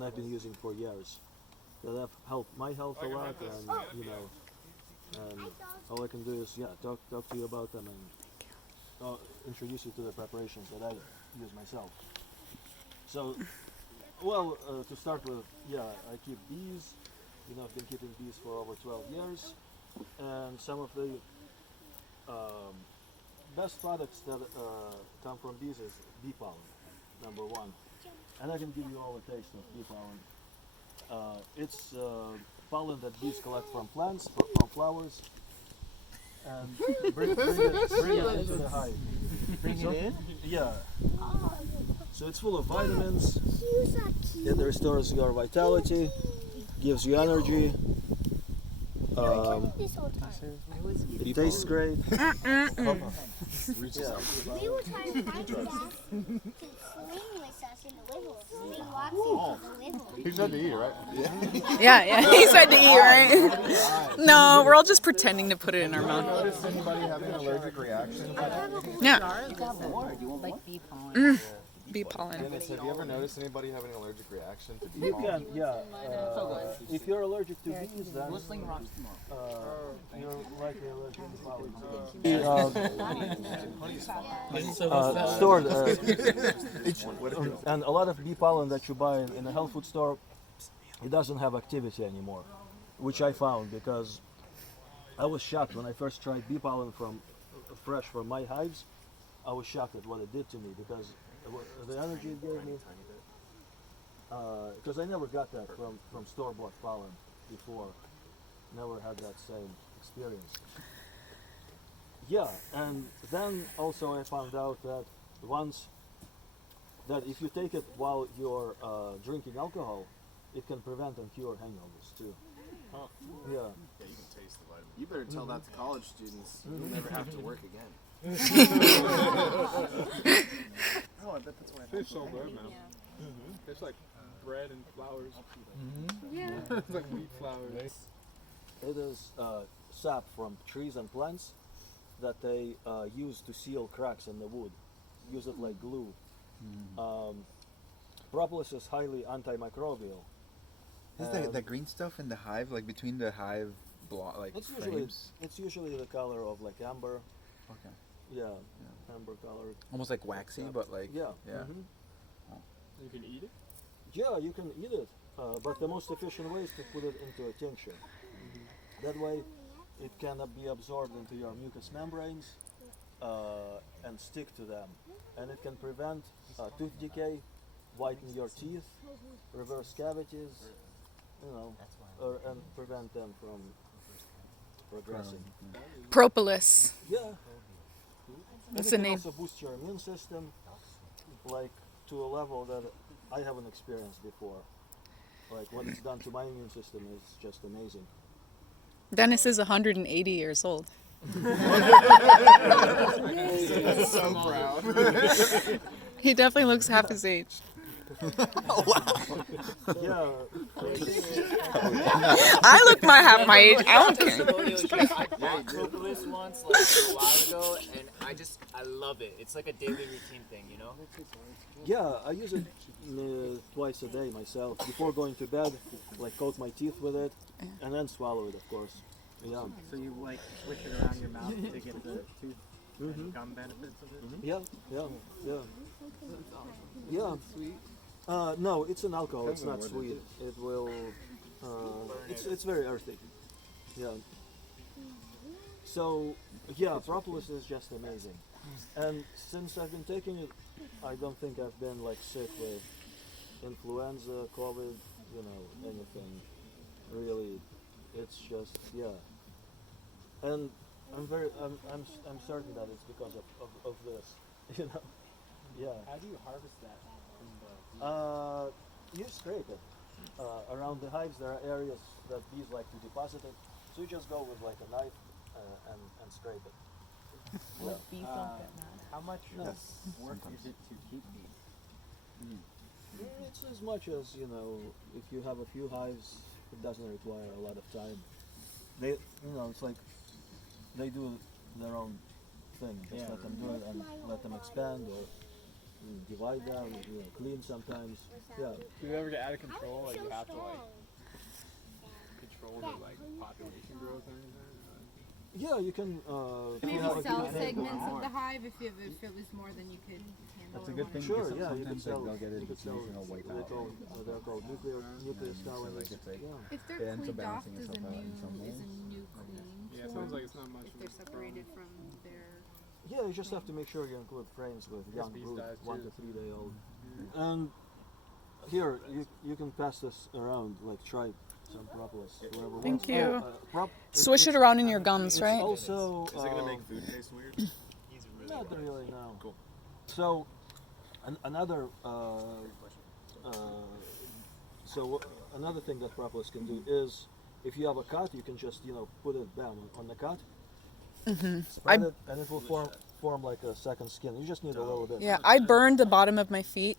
and I've been using for years. That have helped my health a lot, and and all I can do is talk to you about them and introduce you to the preparations that I use myself. So, well, to start with, I keep bees. I've been keeping bees for over 12 years, and some of the um, best products that come from bees is bee pollen, number one. And I can give you all a taste of bee pollen. It's pollen that bees collect from plants, from flowers, and bring it into the hive. Bring it in? Yeah. So it's full of vitamins. It restores your vitality, gives you energy. It tastes great. We were trying to find a guy to swing with us in the wiggle. We walked into the wiggle. He said to eat, right? Yeah. He said to eat, right? No, we're all just pretending to put it in our mouth. Notice anybody having allergic reactions? Yeah. Like bee pollen. Bee pollen. Dennis, have you ever noticed anybody having an allergic reaction to bee You pollen? can, if you're allergic to bees, then Whistling rocks tomorrow. you're likely allergic to pollen. Stored, and a lot of bee pollen that you buy in a health food store, it doesn't have activity anymore, which I found because I was shocked when I first tried bee pollen fresh from my hives. I was shocked at what it did to me because the energy it gave me, because I never got that from store-bought pollen before. Never had that same experience. Yeah, and then also I found out that if you take it while you're drinking alcohol, it can prevent and cure hangovers too. Huh. Yeah. Yeah, you can taste the vitamin. You better tell that to college students. You'll never have to work again. Oh, I bet that's why. Tastes so good, man. It's like bread and flowers. It's like wheat flowers. It is sap from trees and plants that they use to seal cracks in the wood. Use it like glue. Propolis is highly antimicrobial. Is the green stuff in the hive, like between the hive frames? It's usually the color of like amber. Okay. Yeah, amber color. Almost like waxy, but like Yeah. yeah. You can eat it? Yeah, you can eat it, but the most efficient way is to put it into a tincture. That way, it cannot be absorbed into your mucous membranes and stick to them, and it can prevent tooth decay, whiten your teeth, reverse cavities, and prevent them from progressing. Propolis. Yeah. That's And the it can name. also boost your immune system, like to a level that I haven't experienced before. Like what it's done to my immune system is just amazing. Dennis is 180 years old. So proud. He definitely looks half his age. Yeah. I look half my age. I don't care. Propolis once, like a while ago, and I love it. It's like a daily routine thing, you know? Yeah, I use it twice a day myself. Before going to bed, like coat my teeth with it, and then swallow it, of course. Yeah. So you like swish it around your mouth to get the tooth and gum benefits of it? Yeah. No, it's an alcohol. It's not sweet. It will. It's very earthy. Yeah. So yeah, propolis is just amazing. And since I've been taking it, I don't think I've been like sick with influenza, COVID, anything. Really, it's just And I'm certain that it's because of this, Yeah. How do you harvest that from the You scrape it. Around the hives there are areas that bees like to deposit it, so you just go with like a knife and scrape it. how much No. work is it to keep bees? It's as much as, if you have a few hives, it doesn't require a lot of time. They, it's like they do their own thing. Just let them do it and let them expand, or divide them, clean sometimes. Yeah. Do you ever get out of control? Like you have to like control the like population growth or anything? Yeah, you can. Maybe you have a sell good segments of the hive if it was more than you could handle. That's a or good thing. Sure, because yeah, you can sometimes sell. like, they'll get it You can sell. white They're called nucleus So colonies. like it's like Yeah. If It they're ends up cleaned off, balancing does a itself out in some new ways. queen? Yeah, it sounds like it's not much. If they're separated from their. Yeah, you just have to make sure you include frames with young bees brood, die 1 too. to 3 day old. And here, you can pass this around, like try some propolis. Whoever Thank wants. you. It's- Swish it around in your gums, It's right? also. Is it gonna make food taste weird? Not really, no. Cool. So, another another thing that propolis can do is, if you have a cut, you can just put it down on the cut, spread it, and it will form like a second skin. You just need a little bit. Yeah, I burned the bottom of my feet,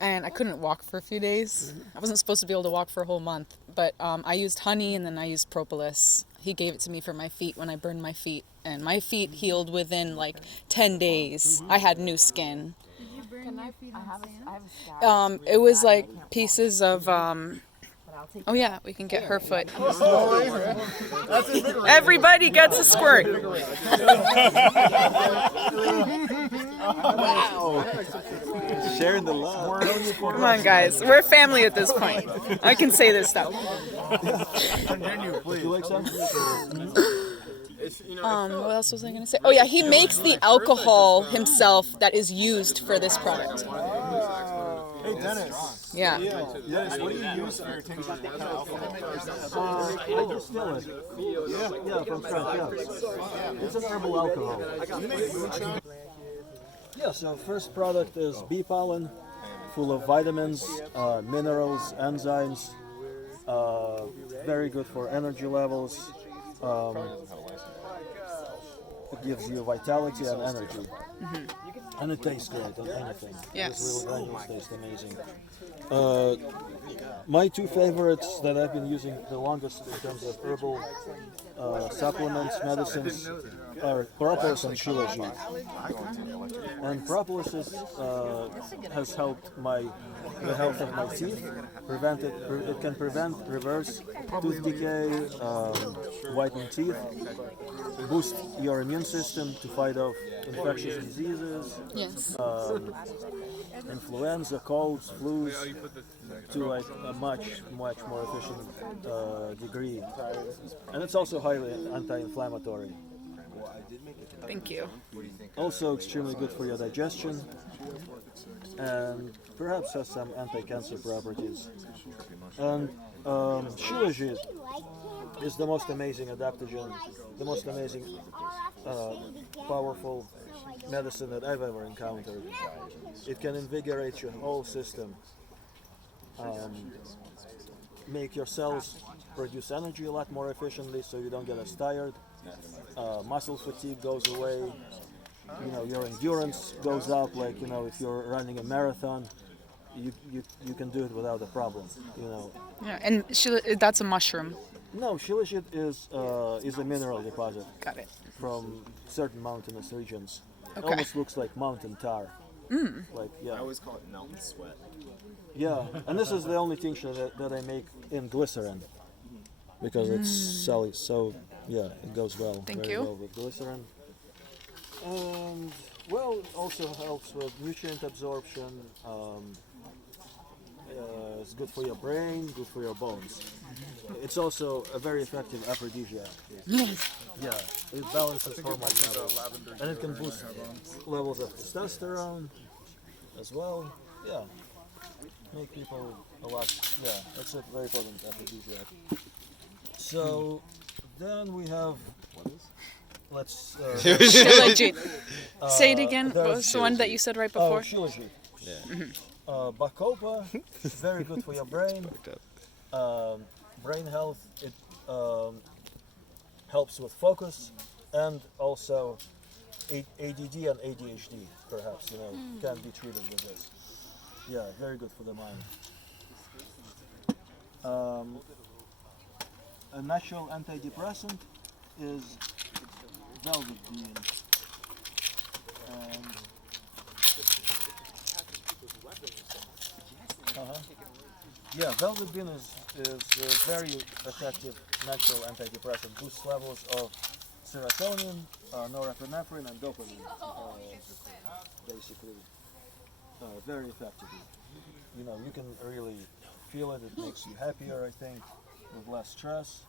and I couldn't walk for a few days. I wasn't supposed to be able to walk for a whole month, but I used honey and then I used propolis. He gave it to me for my feet when I burned my feet, and my feet healed within like 10 days. I had new skin. Did you burn your feet on sand? It was like pieces of oh yeah, we can get her foot. Everybody gets a squirt. Sharing the love. Come on, guys. We're a family at this point. I can say this stuff. Would you like some? What else was I going to say? Oh yeah, he makes the alcohol himself that is used for this product. Hey Dennis. Yeah. Dennis, what do you use for your tincture? I distill it. Yeah, from scratch. Yeah, it's an herbal alcohol. Yeah. So first product is bee pollen, full of vitamins, minerals, enzymes. Very good for energy levels. It gives you vitality and energy. And it tastes great on anything. Yes. These little granules taste amazing. My two favorites that I've been using the longest in terms of herbal supplements, medicines, are propolis and shilajit. And propolis has helped the health of my teeth. It can prevent reverse tooth decay, whiten teeth, boost your immune system to fight off infectious diseases, Yes. influenza, colds, flus, to like a much more efficient degree. And it's also highly anti-inflammatory. Thank you. Also extremely good for your digestion, and perhaps has some anti-cancer properties. And shilajit is the most amazing adaptogen, the most amazing powerful medicine that I've ever encountered. It can invigorate your whole system, make your cells produce energy a lot more efficiently so you don't get as tired. Muscle fatigue goes away. Your endurance goes up. Like if you're running a marathon, you can do it without a problem. Yeah, and that's a mushroom. No, shilajit is a mineral deposit Got it. from certain mountainous regions. It Okay. almost looks like mountain tar. Like I always call it mountain sweat. yeah. And this is the only tincture that I make in glycerin because it's solid. So yeah, it goes well. Thank very you. well with glycerin. And well, also helps with nutrient absorption. It's good for your brain, good for your bones. It's also a very effective aphrodisiac. Yes. Yeah, it balances hormone levels, and it can boost levels of testosterone as well. Yeah, make people a lot. Yeah, it's a very potent aphrodisiac. So then we have. Let's. Shilajit. Say it again. What there's was the one that you said right Oh, before? shilajit. Bacopa, very good for your brain. Brain health. It helps with focus, and also ADD and ADHD. Perhaps can be treated with this. Yeah, very good for the mind. A natural antidepressant is velvet bean. And Yeah, velvet bean is a very effective natural antidepressant. Boosts levels of serotonin, norepinephrine, and dopamine. Basically, very effectively. You know, you can really feel it. It makes you happier, I think, with less stress,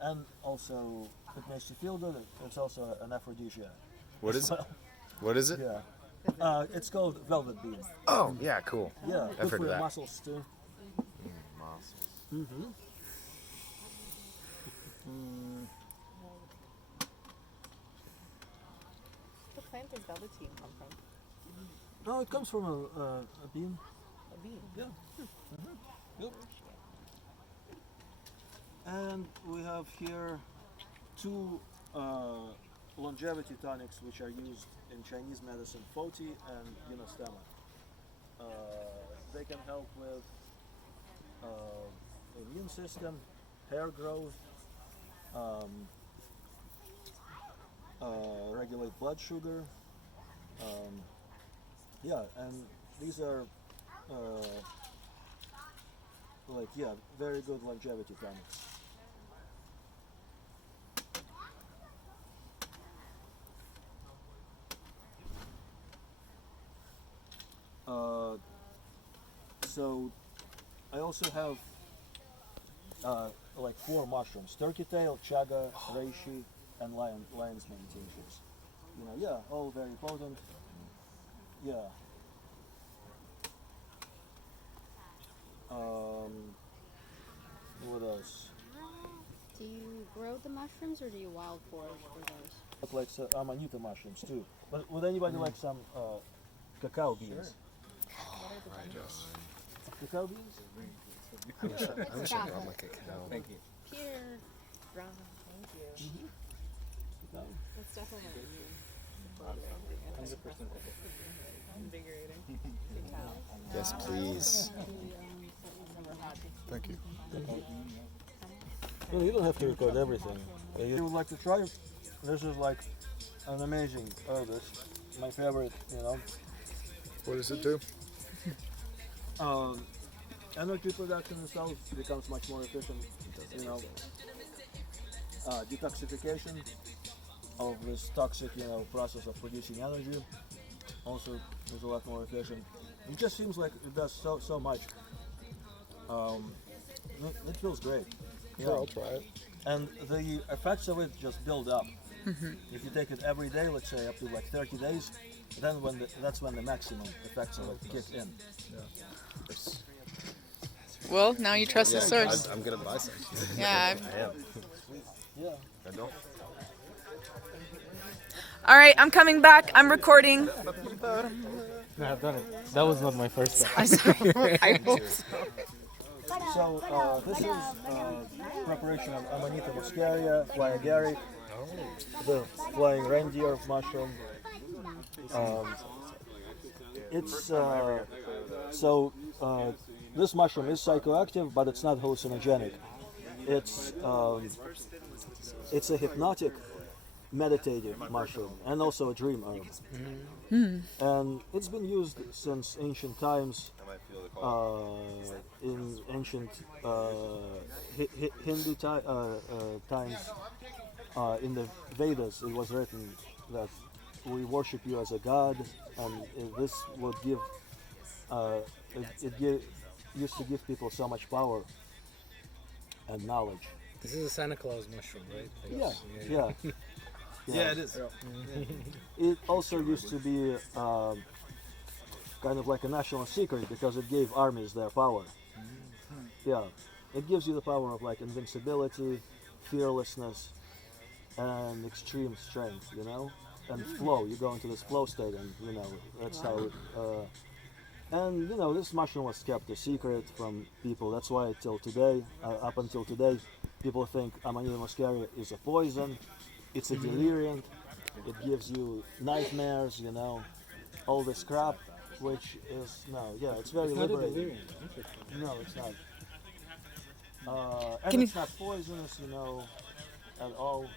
and also it makes you feel good. It's also an aphrodisiac. What is it? Well, What is it? yeah. It's called velvet bean. Oh, yeah, cool. Yeah, I've good heard for of your that. muscles too. Mm-hmm. What plant does velveteen come from? No, it comes from a bean. A bean. Yeah. Yep. And we have here two longevity tonics which are used in Chinese medicine, Foti and Unastema. They can help with immune system, hair growth, regulate blood sugar. Yeah, and these are very good longevity tonics. So I also have like 4 mushrooms: turkey tail, chaga, reishi, and lion's mane tinctures. You know, yeah, all very potent. Yeah. What else? Do you grow the mushrooms or do you wild forage for those? Look like amanita mushrooms too. But would anybody like some cacao beans? Cacao beans? I wish I brought my cacao. Thank you. Peter, Ron, thank you. Cacao? That's definitely 100%. invigorating. Yes, please. Thank you. Well, you don't have to record everything. You would like to try it? This is like an amazing herbist. My favorite, you know. What does it do? Energy production itself becomes much more efficient, you know. Detoxification of this toxic, you know, process of producing energy also is a lot more efficient. It just seems like it does so much. It feels great. Yeah. Sure, I'll try it. And the effects of it just build up. If you take it every day, let's say up to like 30 days, then that's when the maximum effects of it kick in. Well, now you trust the source. I'm gonna buy some. Yeah. I am. Yeah. I don't. All right, I'm coming back. I'm recording. No, I've done it. That was not my first time. I'm sorry. I hope so. So this is preparation of Amanita muscaria, flying agaric, the flying reindeer mushroom. This mushroom is psychoactive, but it's not hallucinogenic. It's a hypnotic, meditative mushroom, and also a dream herb. And it's been used since ancient times. In ancient Hindu times, in the Vedas, it was written that we worship you as a god, and this would give used to give people so much power and knowledge. This is a Santa Claus mushroom, right? Yeah. Yeah, it is. It also used to be kind of like a national secret because it gave armies their power. Yeah, it gives you the power of like invincibility, fearlessness, and extreme strength, you know, and flow. You go into this flow state, and you know that's how it. And you know, this mushroom was kept a secret from people. That's why till today, up until today, people think Amanita muscaria is a poison. It's a deliriant. It gives you nightmares, you know, all this crap, which is it's very liberating. No, it's not. And it's not poisonous, you know, at all.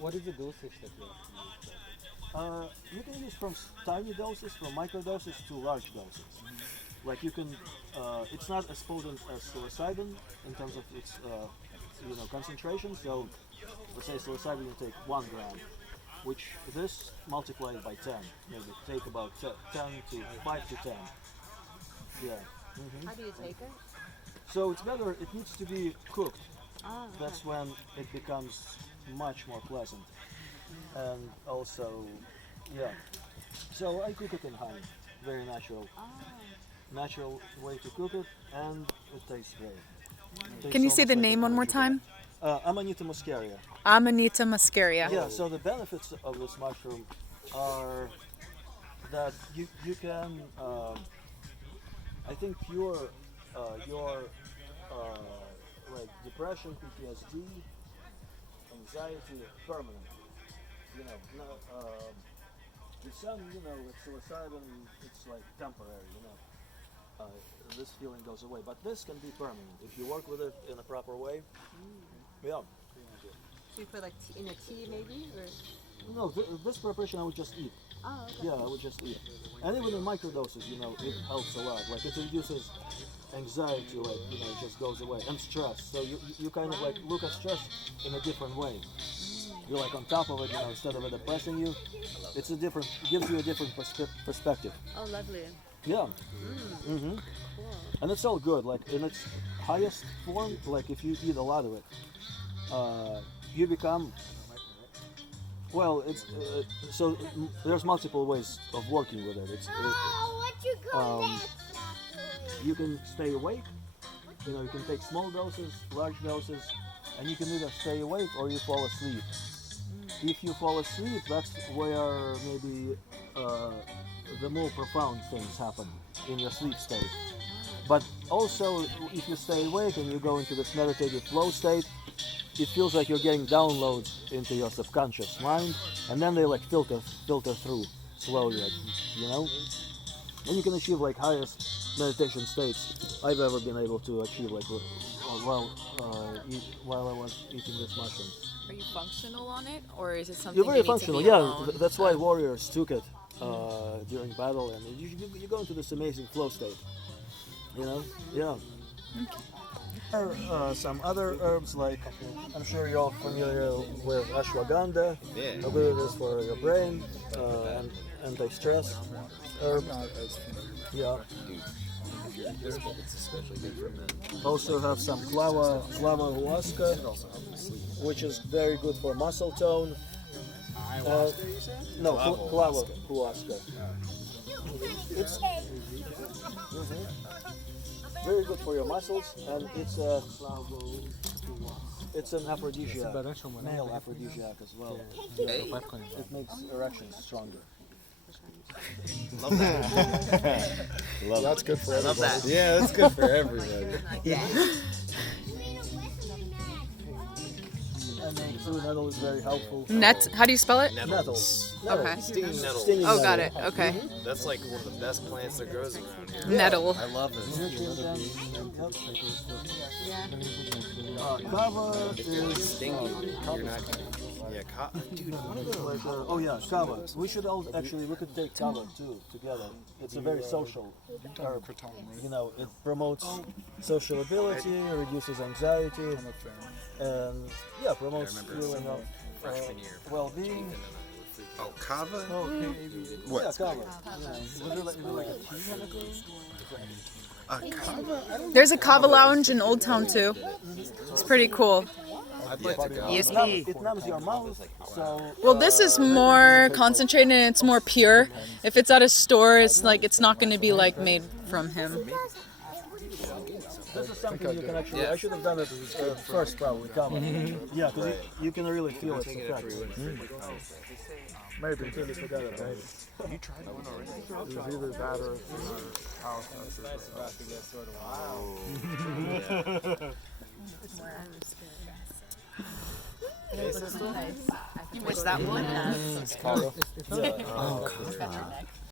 What is the dosage that you have to use? You can use from tiny doses, from micro doses to large doses. Like you can it's not as potent as psilocybin in terms of its concentration. So let's say psilocybin you take 1 gram, which this multiplied by 10, maybe take about 10 to 5 to 10. Yeah. How do you take it? So it's better. It needs to be cooked. Oh, That's when it becomes much more pleasant. And also, yeah. So I cook it in honey, very natural. Natural way to cook it, and it tastes great. Can you say the name one more time? Amanita muscaria. Amanita muscaria. Yeah, so the benefits of this mushroom are that you can, I think, cure your like depression, PTSD, anxiety, permanent. You know, with some, with psilocybin, it's like temporary. This feeling goes away, but this can be permanent if you work with it in a proper way. Yeah. So you put like in a tea maybe, or? No, this preparation I would just eat. Oh, okay. Yeah, I would just eat. And even in microdoses, it helps a lot. Like it reduces anxiety, like, it just goes away. And stress. So you kind of like look at stress in a different way. You're like on top of it, instead of it depressing you. It's gives you a different perspective. Oh, lovely. Yeah. Mm-hmm. Cool. And it's all good. Like in its highest form, like if you eat a lot of it, you become. Well, it's so there's multiple ways of working with it. What you call that? You can stay awake. You can take small doses, large doses, and you can either stay awake or you fall asleep. If you fall asleep, that's where maybe the more profound things happen in your sleep state. But also, if you stay awake and you go into this meditative flow state, it feels like you're getting downloads into your subconscious mind, and then they like filter through slowly, and you can achieve like highest meditation states I've ever been able to achieve, like while I was eating this mushroom. Are you functional on it, or is it something You're very you need functional, to be yeah. alone? That's why warriors took it during battle, and you go into this amazing flow state. Yeah. Some other herbs, like I'm sure you're all familiar with ashwagandha. Yeah. I believe it's for your brain and anti-stress herb. Yeah. It's especially good for men. Also have some clava huasca, which is very good for muscle tone. No, clava huasca. It's very good for your muscles, and it's an aphrodisiac, male aphrodisiac as well. It makes erections stronger. Love that. That's good for everybody. Love that. Yeah, that's good for everybody. And then blue nettle is very helpful. How do you spell it? Nettles. Okay. Stinging nettle. Stinging Oh, got nettle. it. Okay. That's like one of the best plants that grows around here. Nettle. I love it. Kava is Sting you. You're not gonna. Yeah, dude, one of the. like, kava. We should all actually we could take kava too together. It's a very social herb. It promotes sociability, reduces anxiety, and promotes feeling of well-being. Oh, kava? What? Yeah, kava. Is it like a tea chemical? Kava? I don't There's a kava lounge in Old Town too. It's pretty cool. I'd like to go. It numbs your mouth, so Well, this is more concentrated and it's more pure. If it's at a store, it's not going to be like made from him. this is something you can actually. I should have done it first, probably kava. Yeah, because you can really feel its effect. Maybe until you forgot about it. You tried one already? It was either that or house. That's about to get sort of wow. You missed that one? Kava. Yeah.